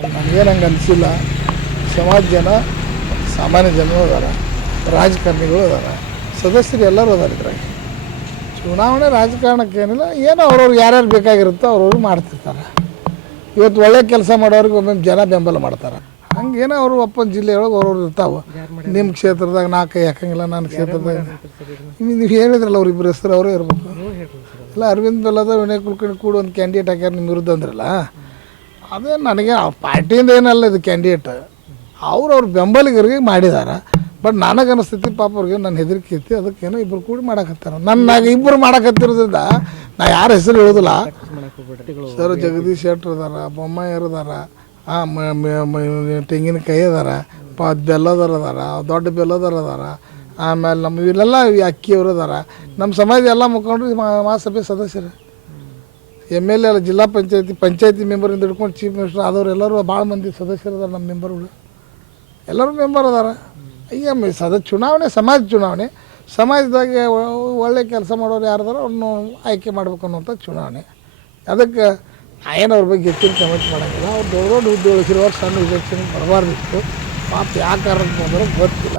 ನನಗೇನು ಹಂಗೆ ಅನಿಸಿಲ್ಲ. ಸಮಾಜ ಜನ, ಸಾಮಾನ್ಯ ಜನರು ಅದಾರ, ರಾಜಕಾರಣಿಗಳು ಅದಾರ, ಸದಸ್ಯರು ಎಲ್ಲರೂ ಅದಾರ ಇದ್ರಾಗ. ಚುನಾವಣೆ ರಾಜಕಾರಣಕ್ಕೆ ಏನಿಲ್ಲ, ಏನೋ ಅವ್ರವ್ರು ಯಾರ್ಯಾರು ಬೇಕಾಗಿರುತ್ತೋ ಅವ್ರವ್ರು ಮಾಡ್ತಿರ್ತಾರೆ. ಇವತ್ತು ಒಳ್ಳೆ ಕೆಲಸ ಮಾಡೋರಿಗೆ ಒಮ್ಮೊಮ್ಮೆ ಜನ ಬೆಂಬಲ ಮಾಡ್ತಾರೆ. ಹಂಗೇನೋ ಅವರು ಒಪ್ಪನ ಜಿಲ್ಲೆಯೊಳಗೆ ಅವ್ರವ್ರು ಇರ್ತಾವೆ. ನಿಮ್ಮ ಕ್ಷೇತ್ರದಾಗ ನಾ ಯಾಕಂಗಿಲ್ಲ ನನ್ನ ಕ್ಷೇತ್ರದಾಗ. ನೀವು ಹೇಳಿದ್ರಲ್ಲ ಅವ್ರಿಬ್ಬರು ಹೆಸರು, ಅವರೇ ಇರ್ಬೇಕು. ಇಲ್ಲ, ಅರವಿಂದ್ ಬೆಲ್ಲದ, ವಿನಯ್ ಕುಲಕರ್ಣಿ ಕೂಡ ಒಂದು ಕ್ಯಾಂಡಿಡೇಟ್ ಹಾಕ್ಯಾರ ನಿಮ್ಮ ವಿರುದ್ಧ ಅಂದ್ರಲ್ಲ. ಅದೇ ನನಗೆ ಆ ಪಾರ್ಟಿಯಿಂದ ಏನಲ್ಲ ಇದು ಕ್ಯಾಂಡಿಡೇಟ್ ಅವ್ರು ಅವ್ರ ಬೆಂಬಲಿಗರಿಗೆ ಮಾಡಿದಾರ. ಬಟ್ ನನಗೆ ಅನಿಸ್ತೈತಿ ಪಾಪ ಅವ್ರಿಗೆ ನನ್ನ ಹೆದರಿಕೆ ಐತಿ ಅದಕ್ಕೇನೋ ಇಬ್ಬರು ಕೂಡಿ ಮಾಡಕತ್ತಾರ. ನನ್ನಾಗ ಇಬ್ಬರು ಮಾಡಕತ್ತಿರೋದ್ರಿಂದ ನಾ ಯಾರ ಹೆಸರು ಹೇಳೋದಿಲ್ಲ. ಸರ್ ಜಗದೀಶ್ ಶೆಟ್ರ್ ಅದಾರ ಬೊಮ್ಮಾಯರ್ ಅದಾರ ತೆಂಗಿನಕಾಯಿ ಅದಾರ, ಪ, ಬೆಲ್ಲದವ್ರು ಅದಾರ, ದೊಡ್ಡ ಬೆಲ್ಲದವ್ರು ಅದಾರ, ಆಮೇಲೆ ನಮ್ಮ ಇಲ್ಲೆಲ್ಲ ಅಕ್ಕಿಯವರು ಅದಾರ. ನಮ್ಮ ಸಮಾಜ ಎಲ್ಲ ಮುಖಂಡರು ಮಹಾಸಭೆ ಸದಸ್ಯರು. ಎಂ ಎಲ್ ಎ ಜಿಲ್ಲಾ ಪಂಚಾಯತಿ ಪಂಚಾಯತಿ ಮೆಂಬರಿಂದ ಹಿಡ್ಕೊಂಡು ಚೀಫ್ ಮಿನಿಸ್ಟರ್ ಆದವ್ರು ಎಲ್ಲರೂ ಭಾಳ ಮಂದಿ ಸದಸ್ಯರು ಅದಾರ ನಮ್ಮ ಮೆಂಬರ್ಗಳು ಎಲ್ಲರೂ ಮೆಂಬರ್ ಅದಾರ. ಈಗ ಸದ ಚುನಾವಣೆ, ಸಮಾಜ ಚುನಾವಣೆ. ಸಮಾಜದಾಗೆ ಒಳ್ಳೆ ಕೆಲಸ ಮಾಡೋರು ಯಾರದಾರ ಅವ್ರನ್ನ ಆಯ್ಕೆ ಮಾಡ್ಬೇಕು ಅನ್ನೋಂಥ ಚುನಾವಣೆ. ಅದಕ್ಕೆ ಏನು ಅವ್ರ ಬಗ್ಗೆ ಹೆಚ್ಚಿನ ಕಮೆಂಟ್ ಮಾಡೋಂಗಿಲ್ಲ. ಅವ್ರು ದೊಡ್ಡ ದೊಡ್ಡ ಹುದ್ದೆ ಉಳಿಸಿರೋರು ಸಣ್ಣ ಹುದ್ದೆ ಬರಬಾರ್ದಿತ್ತು ಪಾಪ ಯಾವ ಕಾರಣಕ್ಕೆ ಬಂದರೂ ಗೊತ್ತಿಲ್ಲ.